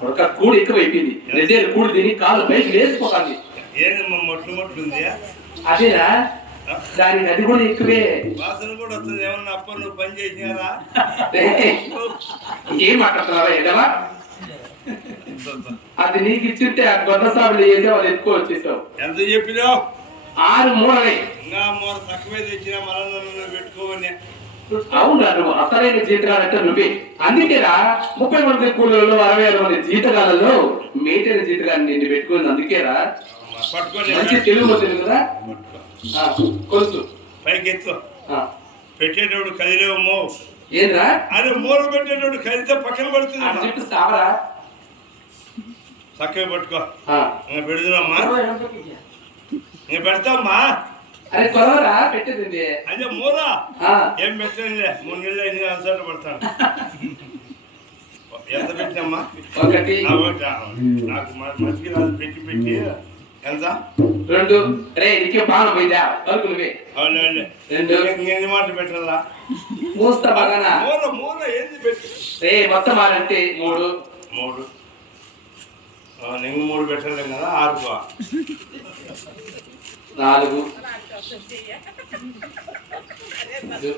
కూడు కూడి ఎక్కువైపోయింది. రెడ్డేలు కూడు తిని కాళ్ళు బయటకు వేసుకోకండి ఏదమ్మా దానికి అది కూడా ఎక్కువే. వస్తుంది. ఏమన్నా నువ్వు పని ఏం మాట్లాడుతున్నారా ఏదవా? అది నీకు ఇచ్చింటే ఆ గొడ్డ సాగులు ఏదో వాళ్ళు ఎక్కువ వచ్చేసావు. ఎంత చెప్పినావు? ఆరు మూలనే ఇంకా మూడు తక్కువ తెచ్చినా మన పెట్టుకోవని అవునా నువ్వు అసలైన జీతగాలంటే నువ్వే. అందుకేరా ముప్పై మంది కూలీలలో అరవై ఆరు మంది జీతగాలలో మేటైన జీతగాన్ని నిన్ను పెట్టుకుంది అందుకేరా పట్టుకొని మంచి తెలుగు మంది కదా? కొలుసు పైకి ఎత్తు ఆ, పెట్టేటప్పుడు కదిలేవమ్మో ఏంద్రా? అదే మూల పెట్టేటప్పుడు కదిలితే పక్కన పడుతుంది. అటు చెప్పి సావరా. చక్కగా పట్టుకో. పెడుతున్నామ్మా ఇంకా పెడతామ్మా అరే కొలవరా? పెట్టేది. అదే ఆ, ఏం పెట్టలేదులే. మూడు నెలలు అయింది అన్సార్లు పడతాను. ఎంత పెట్టినమ్మా? ఒకటి. నాకు మ- మతికి రాదు పెట్టి పెట్టి. ఎంత? రెండు. రే నీకే బాగా పోయిందా? వరకు నువ్వే అవునండి రెండు. ఎన్ని మాటలు పెట్టాలా? మూస్తా బాగానా? మూల మూల ఏంది పెట్టి? రే మొత్తం ఆరంటే మూడు. మూడు. ఆ, నింగు మూడు పెట్టలేం కదా ఆరు నాలుగు. Deu.